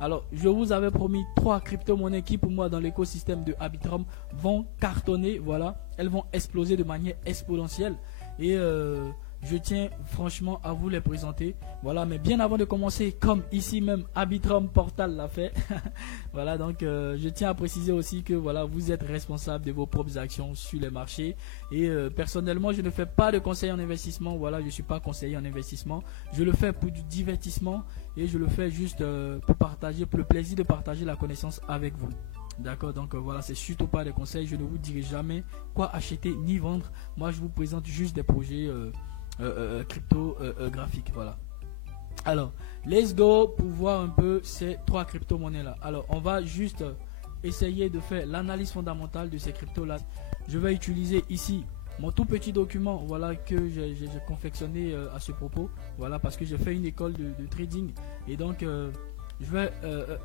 Alors, je vous avais promis 3 crypto-monnaies qui, pour moi, dans l'écosystème de Arbitrum, vont cartonner. Voilà, elles vont exploser de manière exponentielle. Et je tiens franchement à vous les présenter. Voilà, mais bien avant de commencer, comme ici même Arbitrum Portal l'a fait. Voilà, donc je tiens à préciser aussi que voilà, vous êtes responsable de vos propres actions sur les marchés. Et personnellement, je ne fais pas de conseil en investissement. Voilà, je ne suis pas conseiller en investissement. Je le fais pour du divertissement et je le fais juste pour partager, pour le plaisir de partager la connaissance avec vous. D'accord, donc voilà, c'est surtout pas des conseils. Je ne vous dirai jamais quoi acheter ni vendre. Moi, je vous présente juste des projets cryptographiques. Voilà. Alors, let's go pour voir un peu ces 3 crypto-monnaies là. Alors, on va juste essayer de faire l'analyse fondamentale de ces cryptos là. Je vais utiliser ici mon tout petit document, voilà, que j'ai confectionné à ce propos. Voilà, parce que j'ai fait une école de trading et donc je vais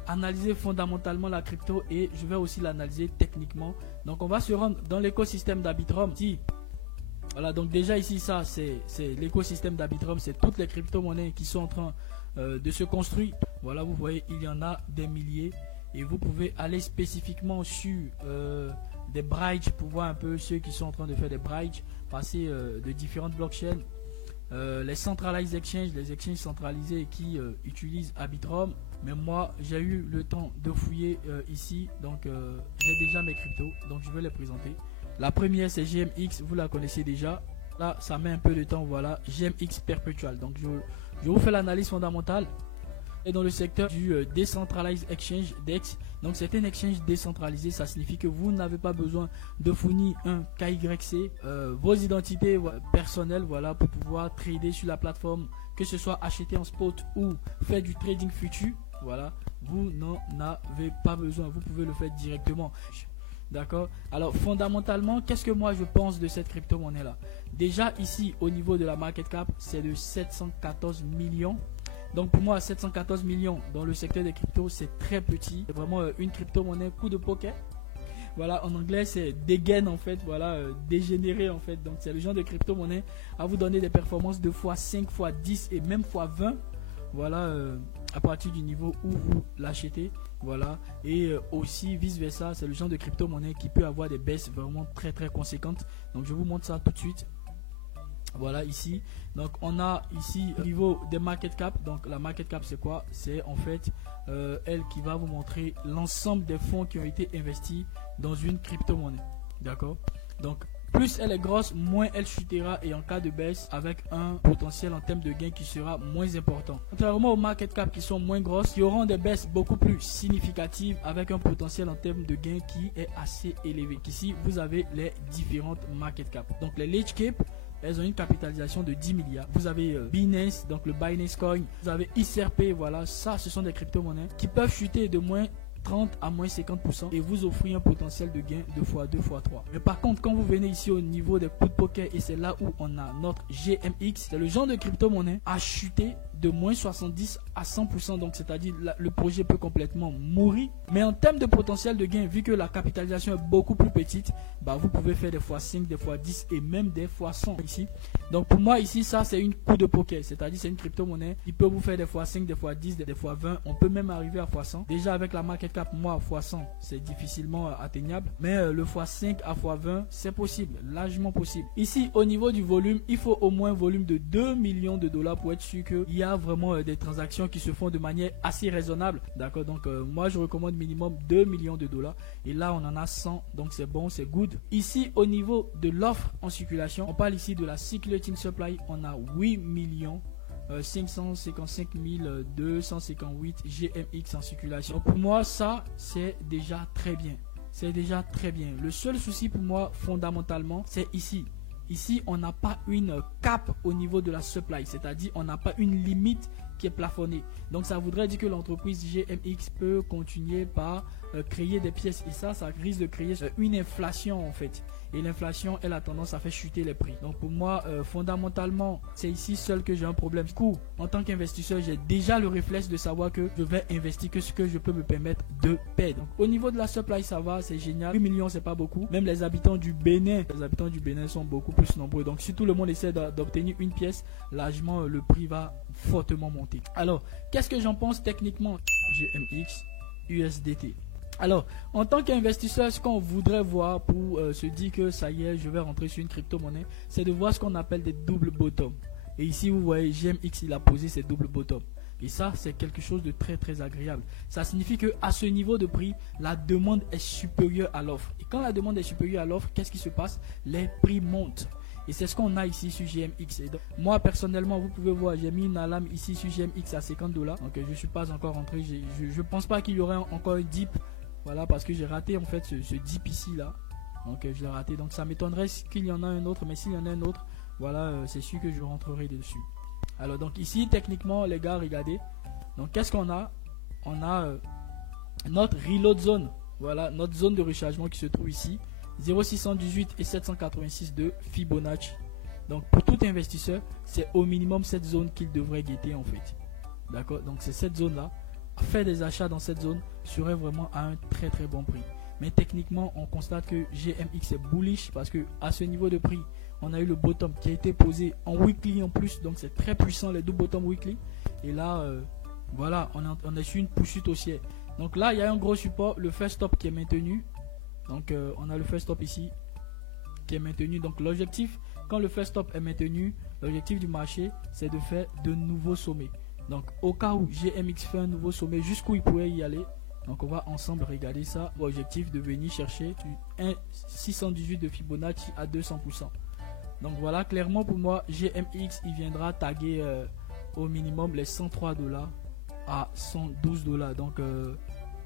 analyser fondamentalement la crypto et je vais aussi l'analyser techniquement. Donc on va se rendre dans l'écosystème d'Arbitrum. Voilà, donc déjà ici, ça c'est l'écosystème d'Arbitrum, c'est toutes les crypto-monnaies qui sont en train de se construire. Voilà, vous voyez, il y en a des milliers et vous pouvez aller spécifiquement sur des bridges pour voir un peu ceux qui sont en train de faire des bridges, passer de différentes blockchains. Les centralized exchanges, les exchanges centralisés qui utilisent Arbitrum. Mais moi, j'ai eu le temps de fouiller ici, donc j'ai déjà mes cryptos, donc je vais les présenter. La première, c'est GMX, vous la connaissez déjà. Là, ça met un peu de temps, voilà, GMX Perpetual. Donc, je vous fais l'analyse fondamentale. Et dans le secteur du Decentralized Exchange, DEX, donc c'est un exchange décentralisé, ça signifie que vous n'avez pas besoin de fournir un KYC, vos identités personnelles, voilà, pour pouvoir trader sur la plateforme, que ce soit acheter en spot ou faire du trading futur, voilà, vous n'en avez pas besoin, vous pouvez le faire directement. D'accord. Alors fondamentalement, qu'est-ce que moi je pense de cette crypto-monnaie là? Déjà ici au niveau de la market cap, c'est de 714 millions. Donc pour moi 714 millions dans le secteur des cryptos, c'est très petit. C'est vraiment une crypto-monnaie coup de poker. Voilà, en anglais c'est dégaine en fait, voilà, dégénéré en fait. Donc c'est le genre de crypto-monnaie à vous donner des performances de x5, x10 et même x20. Voilà, à partir du niveau où vous l'achetez. Voilà, et aussi vice versa, c'est le genre de crypto-monnaie qui peut avoir des baisses vraiment très conséquentes. Donc je vous montre ça tout de suite. Voilà ici, donc on a ici au niveau des market cap. Donc la market cap c'est quoi? C'est en fait elle qui va vous montrer l'ensemble des fonds qui ont été investis dans une crypto-monnaie. D'accord, donc plus elle est grosse, moins elle chutera et en cas de baisse avec un potentiel en termes de gain qui sera moins important. Contrairement aux market cap qui sont moins grosses, qui auront des baisses beaucoup plus significatives avec un potentiel en termes de gain qui est assez élevé. Ici, vous avez les différentes market cap. Donc les large cap, elles ont une capitalisation de 10 milliards. Vous avez Binance, donc le Binance Coin. Vous avez XRP, voilà, ça ce sont des crypto-monnaies qui peuvent chuter de moins 30 à moins 50% et vous offrir un potentiel de gain de x2, x3. Mais par contre, quand vous venez ici au niveau des coups de poker, et c'est là où on a notre GMX, c'est le genre de crypto-monnaie à chuter de moins 70 à 100%. Donc c'est-à-dire le projet peut complètement mourir. Mais en termes de potentiel de gain, vu que la capitalisation est beaucoup plus petite, bah, vous pouvez faire des x5, des x10 et même des x100 ici. Donc pour moi ici, ça c'est une coup de poker. C'est-à-dire c'est une crypto-monnaie qui peut vous faire des x5, des x10, des x20. On peut même arriver à x100. Déjà avec la market cap, moi x100 c'est difficilement atteignable. Mais le x5 à x20 c'est possible, largement possible. Ici au niveau du volume, il faut au moins un volume de 2 millions de dollars pour être sûr qu'il y a vraiment des transactions qui se font de manière assez raisonnable. D'accord, donc moi je recommande minimum 2 millions de dollars. Et là on en a 100, donc c'est bon, c'est good. Ici au niveau de l'offre en circulation, on parle ici de la circulating supply, on a 8 millions 555 258 GMX en circulation. Donc pour moi ça c'est déjà très bien. C'est déjà très bien. Le seul souci pour moi fondamentalement c'est ici. Ici on n'a pas une cap au niveau de la supply, c'est-à-dire on n'a pas une limite qui est plafonnée. Donc ça voudrait dire que l'entreprise GMX peut continuer par créer des pièces et ça risque de créer une inflation en fait. Et l'inflation, elle a tendance à faire chuter les prix. Donc pour moi, fondamentalement, c'est ici seul que j'ai un problème. Du coup, en tant qu'investisseur, j'ai déjà le réflexe de savoir que je vais investir que ce que je peux me permettre de perdre. Donc au niveau de la supply, ça va, c'est génial. 8 millions, c'est pas beaucoup. Même les habitants du Bénin sont beaucoup plus nombreux. Donc si tout le monde essaie d'obtenir une pièce, largement le prix va fortement monté. Alors, qu'est-ce que j'en pense techniquement GMX USDT? Alors, en tant qu'investisseur, ce qu'on voudrait voir pour se dire que ça y est, je vais rentrer sur une crypto-monnaie, c'est de voir ce qu'on appelle des double bottom. Et ici, vous voyez, GMX, il a posé ses double bottom. Et ça, c'est quelque chose de très très agréable. Ça signifie qu'à ce niveau de prix, la demande est supérieure à l'offre. Et quand la demande est supérieure à l'offre, qu'est-ce qui se passe? Les prix montent. Et c'est ce qu'on a ici sur GMX. Et donc, moi, personnellement, vous pouvez voir, j'ai mis une alarme ici sur GMX à $50. Donc, je ne suis pas encore rentré. Je ne pense pas qu'il y aurait encore un dip. Voilà, parce que j'ai raté en fait ce dip ici là. Donc je l'ai raté. Donc ça m'étonnerait qu'il y en a un autre. Mais s'il y en a un autre, voilà, c'est sûr que je rentrerai dessus. Alors donc ici, techniquement, les gars, regardez. Donc qu'est-ce qu'on a? On a notre reload zone. Voilà, notre zone de rechargement qui se trouve ici. 0,618 et 786 de Fibonacci. Donc pour tout investisseur, c'est au minimum cette zone qu'il devrait guetter en fait. D'accord? Donc c'est cette zone là. Faire des achats dans cette zone serait vraiment à un très très bon prix. Mais techniquement, on constate que GMX est bullish parce que à ce niveau de prix, on a eu le bottom qui a été posé en weekly en plus. Donc c'est très puissant les deux bottom weekly. Et là, voilà, on est sur une poursuite haussière. Donc là, il y a un gros support, le first stop qui est maintenu. Donc on a le first stop ici qui est maintenu. Donc l'objectif, quand le first stop est maintenu, l'objectif du marché, c'est de faire de nouveaux sommets. Donc au cas où GMX fait un nouveau sommet, jusqu'où il pourrait y aller. Donc on va ensemble regarder ça. Objectif de venir chercher un 618 de Fibonacci à 200%. Donc voilà, clairement pour moi, GMX il viendra taguer au minimum les $103 à $112. Donc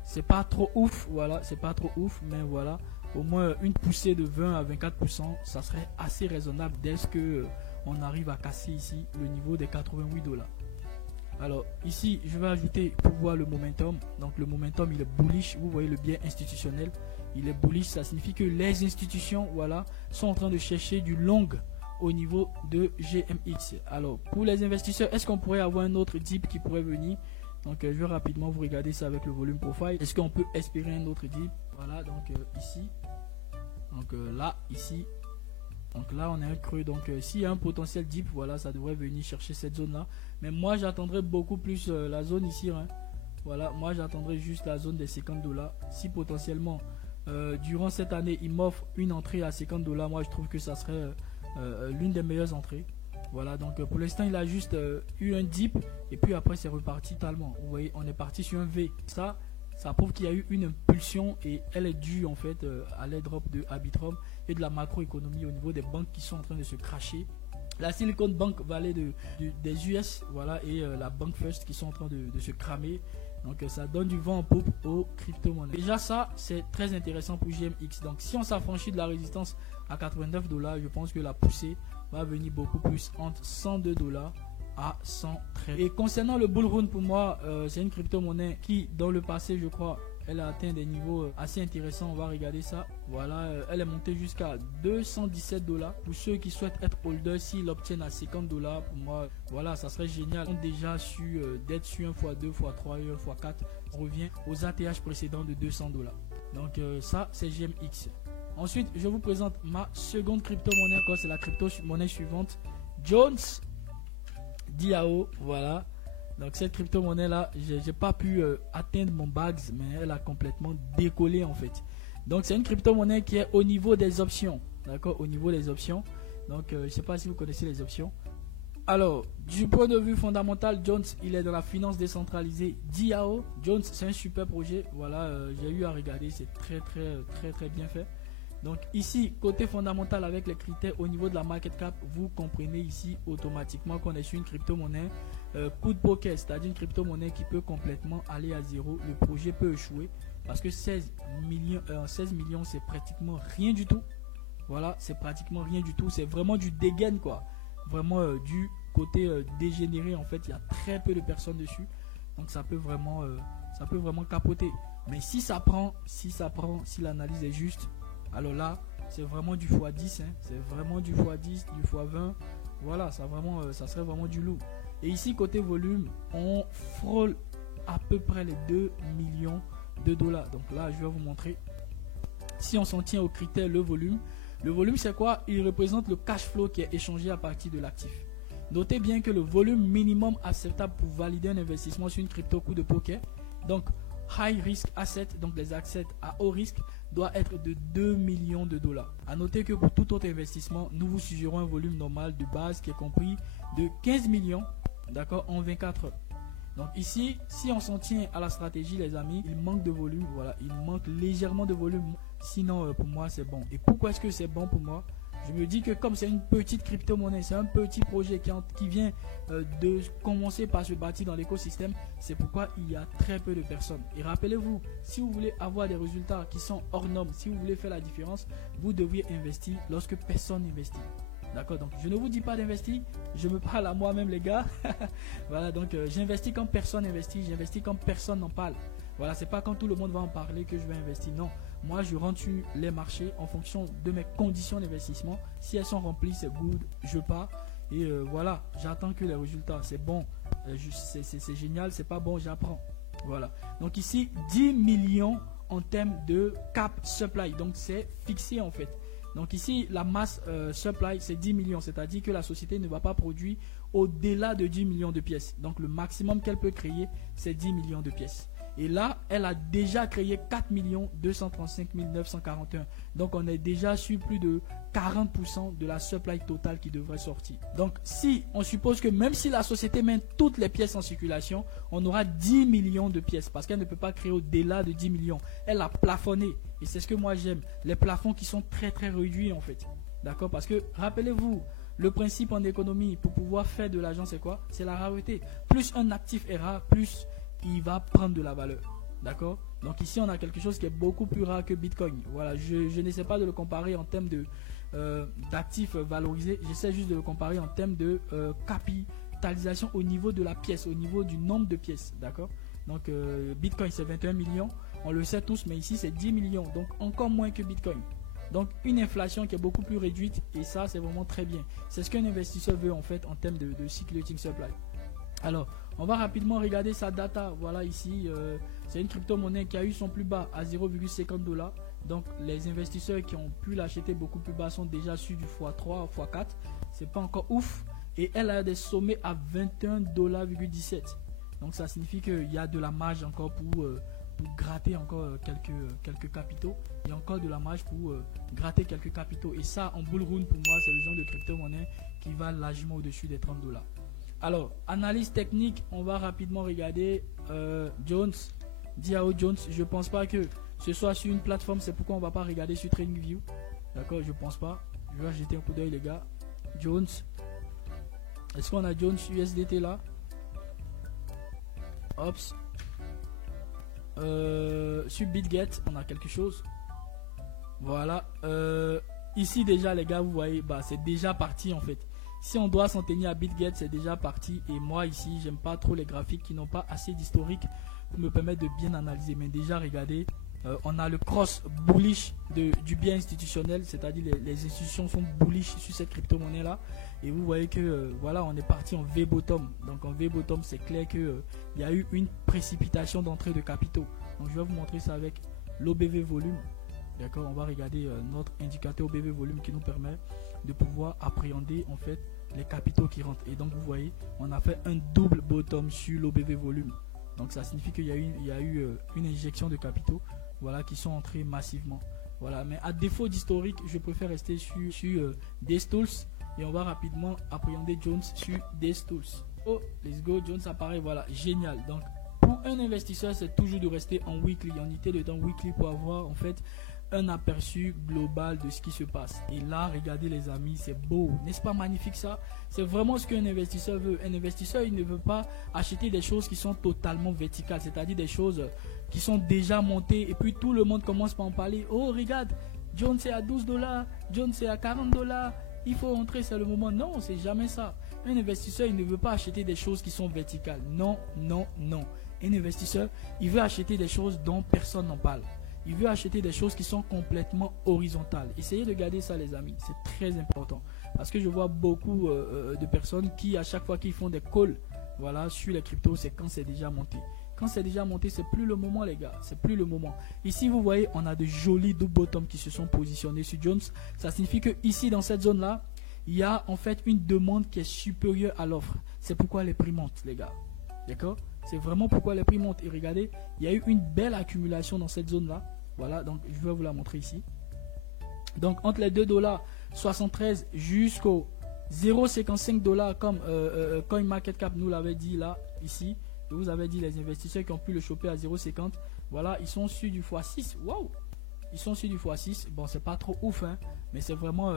c'est pas trop ouf, voilà, c'est pas trop ouf, mais voilà, au moins une poussée de 20 à 24%, ça serait assez raisonnable dès que on arrive à casser ici le niveau des $88. Alors ici je vais ajouter pour voir le momentum. Donc le momentum il est bullish. Vous voyez le biais institutionnel, il est bullish. Ça signifie que les institutions, voilà, sont en train de chercher du long au niveau de GMX. Alors pour les investisseurs, est-ce qu'on pourrait avoir un autre dip qui pourrait venir? Donc je vais rapidement vous regarder ça avec le volume profile. Est-ce qu'on peut espérer un autre dip? Voilà, donc ici, donc là, ici. Donc là on a un creux, donc s'il y a un potentiel dip, voilà, ça devrait venir chercher cette zone là. Mais moi j'attendrai beaucoup plus la zone ici, hein. Voilà, moi j'attendrai juste la zone des $50. Si potentiellement durant cette année il m'offre une entrée à $50, moi je trouve que ça serait l'une des meilleures entrées. Voilà, donc pour l'instant il a juste eu un dip et puis après c'est reparti totalement. Vous voyez, on est parti sur un V. Ça prouve qu'il y a eu une impulsion et elle est due en fait à l'airdrop de Arbitrum et de la macroéconomie au niveau des banques qui sont en train de se cracher. La Silicon Bank Valley des US, voilà, et la Bank First qui sont en train de se cramer. Donc ça donne du vent en poupe aux crypto-monnaies. Déjà ça, c'est très intéressant pour GMX. Donc si on s'affranchit de la résistance à $89, je pense que la poussée va venir beaucoup plus entre $102 à 113. Et concernant le bull run, pour moi, c'est une crypto-monnaie qui, dans le passé, je crois, elle a atteint des niveaux assez intéressants. On va regarder ça. Voilà, elle est montée jusqu'à $217. Pour ceux qui souhaitent être holder, s'ils l'obtiennent à $50, pour moi, voilà, ça serait génial. On est déjà sur d'être sur 1x2, x3 et 1x4. On revient aux ATH précédents de $200. Donc ça, c'est GMX. Ensuite, je vous présente ma seconde crypto-monnaie. C'est la crypto-monnaie suivante, Jones DAO. Voilà. Donc cette crypto-monnaie là, j'ai pas pu atteindre mon bags, mais elle a complètement décollé en fait. Donc c'est une crypto-monnaie qui est au niveau des options. D'accord, au niveau des options. Donc je sais pas si vous connaissez les options. Alors, du point de vue fondamental, Jones, il est dans la finance décentralisée DAO. Jones, c'est un super projet. Voilà, j'ai eu à regarder, c'est très bien fait. Donc ici, côté fondamental avec les critères au niveau de la market cap, vous comprenez ici automatiquement qu'on est sur une crypto-monnaie coup de poker, c'est-à-dire une crypto-monnaie qui peut complètement aller à zéro. Le projet peut échouer parce que 16 millions c'est pratiquement rien du tout. Voilà, c'est pratiquement rien du tout. C'est vraiment du dégain quoi. Vraiment du côté dégénéré en fait. Il y a très peu de personnes dessus. Donc ça peut vraiment capoter. Mais si ça prend, si l'analyse est juste, alors là, c'est vraiment du x10, hein. C'est vraiment du x10, du x20. Voilà, ça serait vraiment du lourd. Et ici, côté volume, on frôle à peu près les 2 millions de dollars. Donc là, je vais vous montrer. Si on s'en tient au critère le volume c'est quoi? Il représente le cash flow qui est échangé à partir de l'actif. Notez bien que le volume minimum acceptable pour valider un investissement sur une crypto coup de poker, donc high risk asset, donc les assets à haut risque, doit être de 2 millions de dollars. A noter que pour tout autre investissement, nous vous suggérons un volume normal de base qui est compris de 15 millions, d'accord, en 24 heures. Donc ici, si on s'en tient à la stratégie, les amis, il manque de volume, voilà, il manque légèrement de volume. Sinon, pour moi, c'est bon. Et pourquoi est-ce que c'est bon pour moi? Je me dis que comme c'est une petite crypto-monnaie, c'est un petit projet qui vient de commencer par se bâtir dans l'écosystème, c'est pourquoi il y a très peu de personnes. Et rappelez-vous, si vous voulez avoir des résultats qui sont hors normes, si vous voulez faire la différence, vous devriez investir lorsque personne n'investit. D'accord, donc je ne vous dis pas d'investir, je me parle à moi-même les gars. Voilà, donc j'investis quand personne investit, j'investis quand personne n'en parle. Voilà, c'est pas quand tout le monde va en parler que je vais investir, non. Moi, je rentre sur les marchés en fonction de mes conditions d'investissement. Si elles sont remplies, c'est good, je pars. Et voilà, j'attends que les résultats, c'est bon, c'est génial, c'est pas bon, j'apprends. Voilà, donc ici, 10 millions en termes de cap supply, donc c'est fixé en fait. Donc ici, la masse supply, c'est 10 millions, c'est-à-dire que la société ne va pas produire au-delà de 10 millions de pièces. Donc le maximum qu'elle peut créer, c'est 10 millions de pièces. Et là, elle a déjà créé 4 235 941. Donc on est déjà sur plus de 40% de la supply totale qui devrait sortir. Donc si on suppose que même si la société met toutes les pièces en circulation, on aura 10 millions de pièces parce qu'elle ne peut pas créer au-delà de 10 millions. Elle a plafonné. Et c'est ce que moi j'aime. Les plafonds qui sont très très réduits en fait. D'accord? Parce que rappelez-vous, le principe en économie pour pouvoir faire de l'argent, c'est quoi? C'est la rareté. Plus un actif est rare, plus il va prendre de la valeur. D'accord? Donc ici, on a quelque chose qui est beaucoup plus rare que Bitcoin. Voilà, je n'essaie pas de le comparer en termes d'actifs valorisés. J'essaie juste de le comparer en termes de capitalisation au niveau de la pièce, au niveau du nombre de pièces. D'accord? Donc Bitcoin, c'est 21 millions. On le sait tous, mais ici, c'est 10 millions. Donc encore moins que Bitcoin. Donc une inflation qui est beaucoup plus réduite. Et ça, c'est vraiment très bien. C'est ce qu'un investisseur veut en fait en termes de circulating supply. Alors, on va rapidement regarder sa data. Voilà ici, c'est une crypto-monnaie qui a eu son plus bas à 0,50 $. Donc, les investisseurs qui ont pu l'acheter beaucoup plus bas sont déjà sur du x3, x4. C'est pas encore ouf. Et elle a des sommets à 21,17 $. Donc, ça signifie qu'il y a de la marge encore pour gratter encore quelques capitaux. Il y a encore de la marge pour gratter quelques capitaux. Et ça, en bull run, pour moi, c'est le genre de crypto-monnaie qui va largement au-dessus des 30 $. Alors, analyse technique, on va rapidement regarder Jones, DAO Jones. Je pense pas que ce soit sur une plateforme, c'est pourquoi on va pas regarder sur TradingView. D'accord, je pense pas. Je vais jeter un coup d'œil les gars. Jones. Est-ce qu'on a Jones USDT là? Ops. Sur BitGet, on a quelque chose. Voilà. Ici déjà les gars, vous voyez, bah c'est déjà parti en fait. Si on doit s'en tenir à BitGet, c'est déjà parti. Et moi ici, j'aime pas trop les graphiques qui n'ont pas assez d'historique pour me permettre de bien analyser. Mais déjà, regardez, on a le cross bullish du bien institutionnel, c'est-à-dire les institutions sont bullish sur cette crypto-monnaie là. Et vous voyez que voilà, on est parti en V-bottom. Donc en V-bottom, c'est clair que il y a eu une précipitation d'entrée de capitaux. Donc je vais vous montrer ça avec l'OBV volume. D'accord, on va regarder notre indicateur OBV volume qui nous permet de pouvoir appréhender en fait les capitaux qui rentrent. Et donc vous voyez, on a fait un double bottom sur l'OBV volume. Donc ça signifie qu'il y a eu une injection de capitaux, voilà, qui sont entrés massivement. Voilà, mais à défaut d'historique, je préfère rester sur DSTools et on va rapidement appréhender Jones sur DSTools. Oh, let's go, Jones apparaît, voilà, génial. Donc pour un investisseur, c'est toujours de rester en weekly, en unité de temps weekly pour avoir en fait un aperçu global de ce qui se passe. Et là, regardez les amis, c'est beau, n'est-ce pas magnifique ça? C'est vraiment ce qu'un investisseur veut. Un investisseur, il ne veut pas acheter des choses qui sont totalement verticales, c'est-à-dire des choses qui sont déjà montées et puis tout le monde commence par en parler. Oh, regarde, Jones c'est à 12 $, Jones c'est à 40 $, il faut rentrer, c'est le moment. Non, c'est jamais ça. Un investisseur, il ne veut pas acheter des choses qui sont verticales. Non, non, non. Un investisseur, il veut acheter des choses dont personne n'en parle. Il veut acheter des choses qui sont complètement horizontales. Essayez de garder ça les amis, c'est très important. Parce que je vois beaucoup de personnes qui à chaque fois qu'ils font des calls, voilà, sur les cryptos, c'est quand c'est déjà monté. Quand c'est déjà monté, c'est plus le moment les gars, c'est plus le moment. Ici vous voyez, on a de jolis double bottom qui se sont positionnés sur Jones. Ça signifie que ici dans cette zone là, il y a en fait une demande qui est supérieure à l'offre. C'est pourquoi les prix montent, les gars. D'accord? C'est vraiment pourquoi les prix montent. Et regardez, il y a eu une belle accumulation dans cette zone-là. Voilà, donc je vais vous la montrer ici. Donc entre les 2,73$ jusqu'au 0,55$ comme CoinMarketCap nous l'avait dit là, ici. Je vous avais dit les investisseurs qui ont pu le choper à 0,50$. Voilà, ils sont sur du x6. Waouh! Ils sont sur du x6. Bon, c'est pas trop ouf, hein, mais c'est vraiment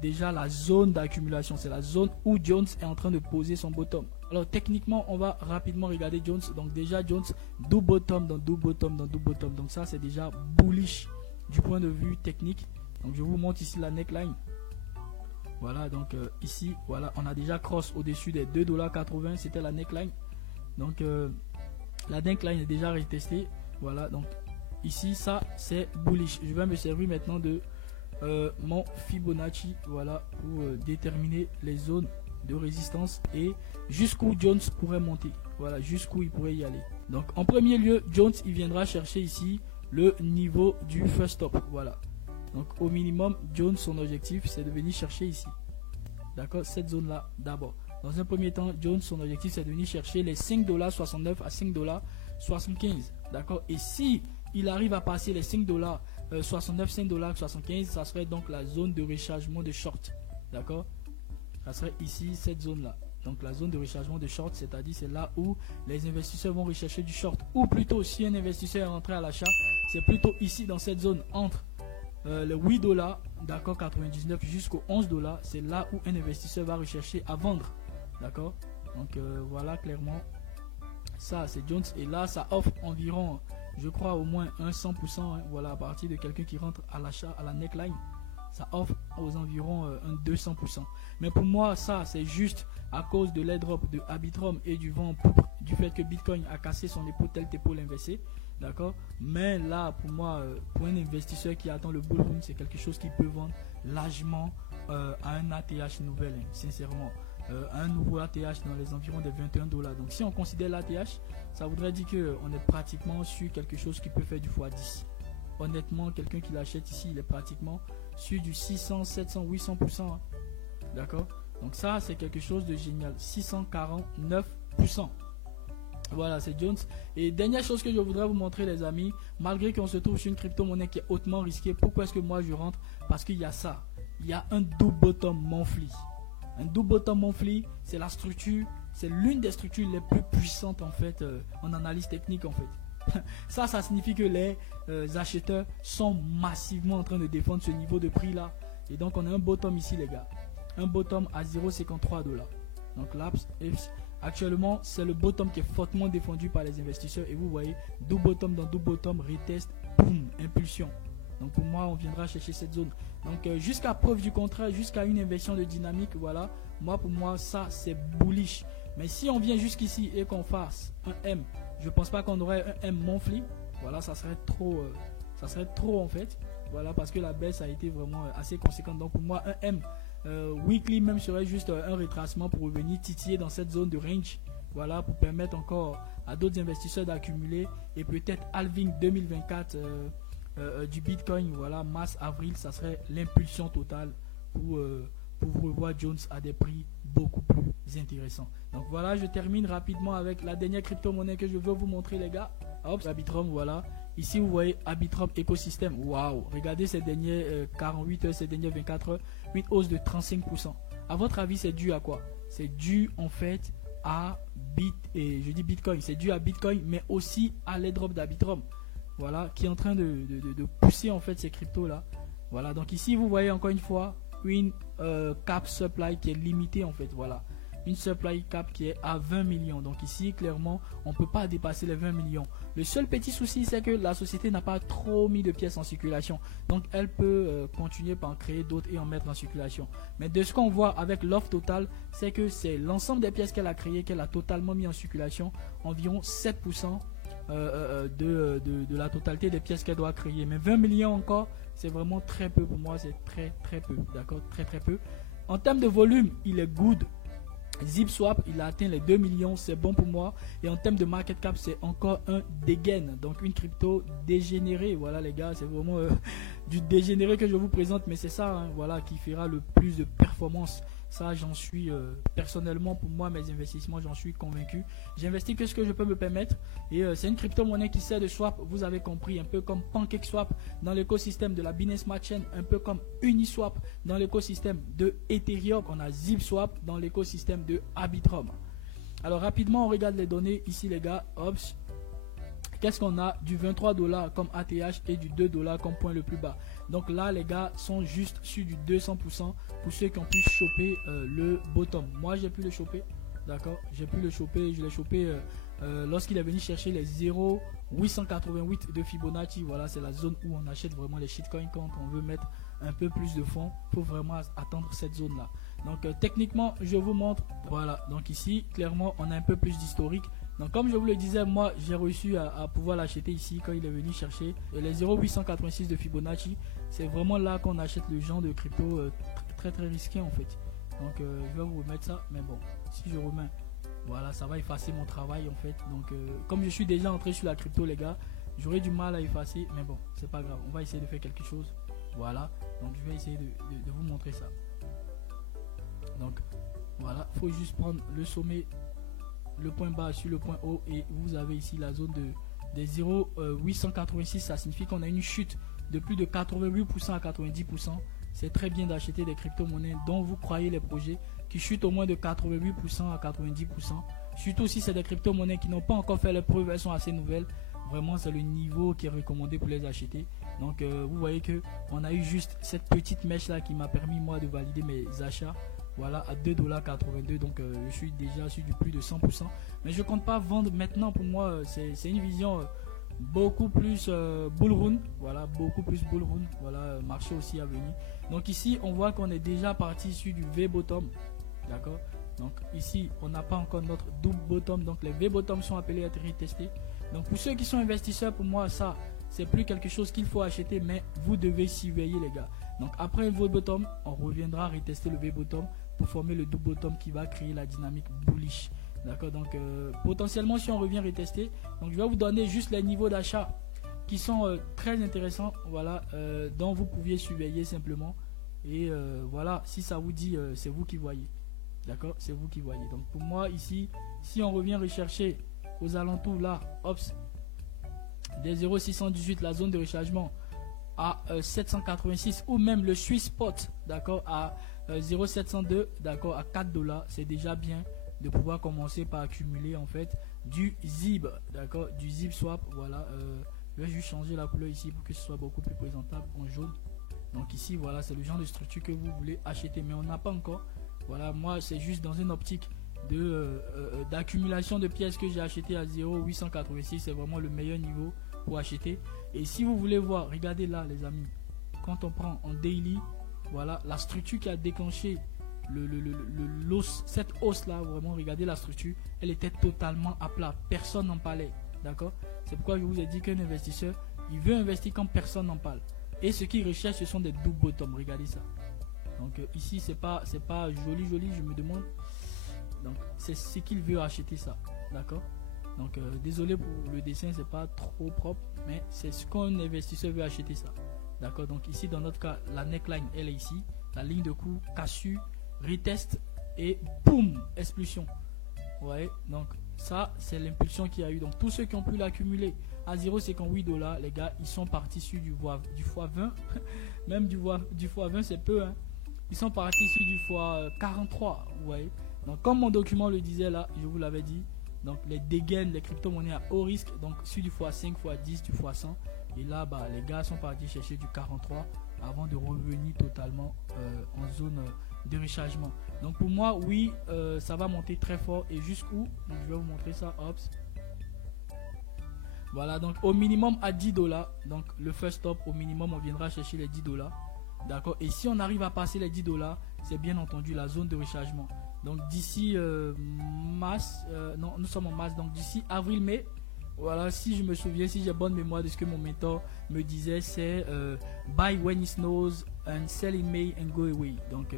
déjà la zone d'accumulation. C'est la zone où Jones est en train de poser son bottom. Alors techniquement, on va rapidement regarder Jones. Donc déjà Jones, do bottom, dans do bottom, dans do bottom. Donc ça, c'est déjà bullish du point de vue technique. Donc je vous montre ici la neckline. Voilà, donc ici, voilà, on a déjà cross au-dessus des 2,80$. C'était la neckline. Donc la neckline est déjà retestée. Voilà, donc ici, ça, c'est bullish. Je vais me servir maintenant de mon Fibonacci, voilà, pour déterminer les zones de résistance et jusqu'où Jones pourrait monter. Voilà, jusqu'où il pourrait y aller. Donc en premier lieu, Jones, il viendra chercher ici le niveau du first stop. Voilà. Donc au minimum, Jones, son objectif, c'est de venir chercher ici. D'accord, cette zone-là d'abord. Dans un premier temps, Jones, son objectif, c'est de venir chercher les 5,69$ à 5,75$. D'accord. Et si il arrive à passer les 5,69$, 5,75$, ça serait donc la zone de rechargement de short. D'accord. Ça serait ici, cette zone-là. Donc la zone de rechargement de short, c'est-à-dire c'est là où les investisseurs vont rechercher du short. Ou plutôt, si un investisseur est rentré à l'achat, c'est plutôt ici dans cette zone entre le 8$, d'accord, 99 jusqu'au 11$. C'est là où un investisseur va rechercher à vendre. D'accord. Donc voilà clairement. Ça, c'est Jones. Et là, ça offre environ, je crois, au moins un 100%. Hein, voilà, à partir de quelqu'un qui rentre à l'achat, à la neckline. Ça offre aux environs un 200%. Mais pour moi, ça, c'est juste à cause de l'airdrop de Arbitrum et du vent en poupe, du fait que Bitcoin a cassé son épaule inversée. D'accord. Mais là, pour moi, pour un investisseur qui attend le bull run, c'est quelque chose qui peut vendre largement à un ATH nouvelle, hein, sincèrement. Un nouveau ATH dans les environs de 21$. Donc si on considère l'ATH, ça voudrait dire qu'on est pratiquement sur quelque chose qui peut faire du x10. Honnêtement, quelqu'un qui l'achète ici, il est pratiquement sur du 600, 700, 800%. Hein. D'accord. Donc ça, c'est quelque chose de génial. 649%. Voilà, c'est Jones. Et dernière chose que je voudrais vous montrer, les amis, malgré qu'on se trouve sur une crypto-monnaie qui est hautement risquée, pourquoi est-ce que moi je rentre? Parce qu'il y a ça. Il y a un double bottom monthly. Un double bottom monthly, c'est la structure, c'est l'une des structures les plus puissantes en fait en analyse technique en fait. Ça signifie que les acheteurs sont massivement en train de défendre ce niveau de prix là. Et donc on a un bottom ici les gars. Un bottom à 0,53$. Donc là, actuellement, c'est le bottom qui est fortement défendu par les investisseurs. Et vous voyez, double bottom dans double bottom, retest, boum, impulsion. Donc pour moi, on viendra chercher cette zone. Donc jusqu'à preuve du contraire, jusqu'à une inversion de dynamique, voilà. Pour moi, ça c'est bullish. Mais si on vient jusqu'ici et qu'on fasse un M, je pense pas qu'on aurait un M monthly. Voilà, ça serait trop en fait. Voilà, parce que la baisse a été vraiment assez conséquente. Donc pour moi, un M weekly même serait juste un retracement pour revenir titiller dans cette zone de range. Voilà, pour permettre encore à d'autres investisseurs d'accumuler et peut-être halving 2024 du Bitcoin. Voilà, mars avril, ça serait l'impulsion totale pour vous revoir Jones à des prix beaucoup plus intéressants. Donc voilà, je termine rapidement avec la dernière crypto-monnaie que je veux vous montrer les gars. Hop, Arbitrum, voilà. Ici vous voyez Arbitrum écosystème. Waouh, regardez ces dernières 48 heures, ces dernières 24 heures, une hausse de 35%. À votre avis, c'est dû à quoi? C'est dû en fait à Bitcoin. C'est dû à Bitcoin, mais aussi à l'airdrop d'Arbitrum. Voilà, qui est en train de pousser en fait ces cryptos là. Voilà, donc ici vous voyez encore une fois une cap supply qui est limitée en fait. Voilà, une supply cap qui est à 20 millions. Donc ici clairement on peut pas dépasser les 20 millions. Le seul petit souci c'est que la société n'a pas trop mis de pièces en circulation. Donc elle peut continuer par en créer d'autres et en mettre en circulation. Mais de ce qu'on voit avec l'offre totale, c'est que c'est l'ensemble des pièces qu'elle a créées, qu'elle a totalement mis en circulation, environ 7% de la totalité des pièces qu'elle doit créer. Mais 20 millions encore, c'est vraiment très peu pour moi. C'est très peu, d'accord, très peu. En termes de volume, il est good. ZipSwap, il a atteint les 2 millions, c'est bon pour moi. Et en termes de market cap, c'est encore un dégain. Donc une crypto dégénérée. Voilà les gars, c'est vraiment du dégénéré que je vous présente. Mais c'est ça, hein, voilà, qui fera le plus de performance. Ça, j'en suis personnellement, pour moi, mes investissements, j'en suis convaincu. J'investis que ce que je peux me permettre. Et c'est une crypto-monnaie qui sert de swap, vous avez compris, un peu comme PancakeSwap dans l'écosystème de la Binance Smart Chain, un peu comme Uniswap dans l'écosystème de Ethereum. On a ZipSwap dans l'écosystème de Arbitrum. Alors rapidement, on regarde les données ici les gars. Hops. Qu'est-ce qu'on a? Du 23 $ comme ATH et du 2 $ comme point le plus bas. Donc là, les gars sont juste sur du 200% pour ceux qui ont pu choper le bottom. Moi, j'ai pu le choper. D'accord? J'ai pu le choper. Je l'ai chopé lorsqu'il est venu chercher les 0,888 de Fibonacci. Voilà, c'est la zone où on achète vraiment les shitcoins quand on veut mettre un peu plus de fonds. Il faut vraiment attendre cette zone-là. Donc, techniquement, je vous montre. Voilà. Donc ici, clairement, on a un peu plus d'historique. Donc comme je vous le disais, moi j'ai réussi à pouvoir l'acheter ici quand il est venu chercher les 0,886 de Fibonacci. C'est vraiment là qu'on achète le genre de crypto très risqué en fait. Donc je vais vous remettre ça, mais bon, si je remets, voilà, ça va effacer mon travail en fait. Donc comme je suis déjà entré sur la crypto les gars, j'aurai du mal à effacer, mais bon, c'est pas grave, on va essayer de faire quelque chose. Voilà, donc je vais essayer de vous montrer ça. Donc voilà, faut juste prendre le sommet, le point bas sur le point haut, et vous avez ici la zone des 0,886. Ça signifie qu'on a une chute de plus de 88% à 90%. C'est très bien d'acheter des crypto-monnaies dont vous croyez les projets qui chutent au moins de 88% à 90%. Surtout si c'est des crypto-monnaies qui n'ont pas encore fait les preuves, elles sont assez nouvelles. Vraiment, c'est le niveau qui est recommandé pour les acheter. Donc vous voyez que on a eu juste cette petite mèche là qui m'a permis moi de valider mes achats. Voilà, à 2,82 $. Donc je suis déjà sur du plus de 100%. Mais je compte pas vendre maintenant. Pour moi, c'est une vision beaucoup plus bull run. Voilà, beaucoup plus bull run. Voilà, marché aussi à venir. Donc ici, on voit qu'on est déjà parti sur du V bottom. D'accord. Donc ici, on n'a pas encore notre double bottom. Donc les V bottom sont appelés à être retestés. Donc pour ceux qui sont investisseurs, pour moi, ça, c'est plus quelque chose qu'il faut acheter, mais vous devez surveiller les gars. Donc après un V bottom, on reviendra retester le V bottom pour former le double bottom qui va créer la dynamique bullish. D'accord. Donc potentiellement, si on revient retester, donc je vais vous donner juste les niveaux d'achat qui sont très intéressants. Voilà, dont vous pouviez surveiller simplement. Et voilà, si ça vous dit, c'est vous qui voyez. D'accord, c'est vous qui voyez. Donc pour moi ici, si on revient rechercher aux alentours là, hops, des 0,618, la zone de rechargement à 786, ou même le Swiss Spot, d'accord, à 0,702, d'accord, à 4 $, c'est déjà bien de pouvoir commencer par accumuler en fait du ZIB, d'accord, du ZIB swap. Voilà, je vais juste changer la couleur ici pour que ce soit beaucoup plus présentable en jaune. Donc ici, voilà, c'est le genre de structure que vous voulez acheter, mais on n'a pas encore. Voilà, moi c'est juste dans une optique d'accumulation de pièces que j'ai acheté à 0,886. C'est vraiment le meilleur niveau pour acheter. Et si vous voulez voir, regardez là les amis, quand on prend en daily, voilà la structure qui a déclenché cette hausse là, vraiment regardez la structure, elle était totalement à plat, personne n'en parlait. D'accord, c'est pourquoi je vous ai dit qu'un investisseur, il veut investir quand personne n'en parle, et ce qu'il recherche, ce sont des double bottom. Regardez ça. Donc ici c'est pas joli, je me demande. Donc c'est ce qu'il veut acheter ça. D'accord. Donc désolé pour le dessin, c'est pas trop propre, mais c'est ce qu'un investisseur veut acheter ça. D'accord. Donc ici dans notre cas, la neckline elle est ici, la ligne de cours cassue, retest et boum, expulsion. Ouais. Donc ça c'est l'impulsion qu'il y a eu. Donc tous ceux qui ont pu l'accumuler à 0,58 $, les gars, ils sont partis sur du x20. Même du x20 c'est peu, hein. Ils sont partis sur du x43. Vous voyez. Donc comme mon document le disait là, je vous l'avais dit, donc les dégaines, les crypto-monnaies à haut risque, donc sur du x5, x10, du x100. Et là, bah, les gars sont partis chercher du 43 avant de revenir totalement en zone de rechargement. Donc pour moi, oui, ça va monter très fort. Et jusqu'où? Donc je vais vous montrer ça. Hops. Voilà, donc au minimum à 10 $. Donc le first stop, au minimum, on viendra chercher les 10 $. D'accord. Et si on arrive à passer les 10 $, c'est bien entendu la zone de rechargement. Donc d'ici mars, non, nous sommes en mars, donc d'ici avril-mai, voilà, si je me souviens, si j'ai bonne mémoire de ce que mon mentor me disait, c'est buy when it snows and sell in May and go away. Donc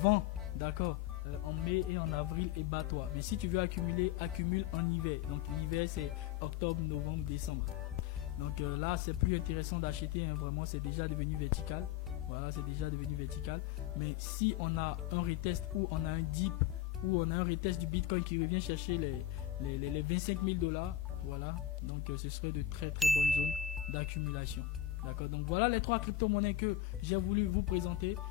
vend, d'accord, en mai et en avril et bats-toi. Mais si tu veux accumuler, accumule en hiver. Donc l'hiver c'est octobre, novembre, décembre. Donc là c'est plus intéressant d'acheter, hein, vraiment c'est déjà devenu vertical. Voilà, c'est déjà devenu vertical. Mais si on a un retest ou on a un dip ou on a un retest du Bitcoin qui revient chercher les 25 000 $, voilà, donc ce serait de très bonnes zones d'accumulation. D'accord, donc voilà les trois crypto-monnaies que j'ai voulu vous présenter.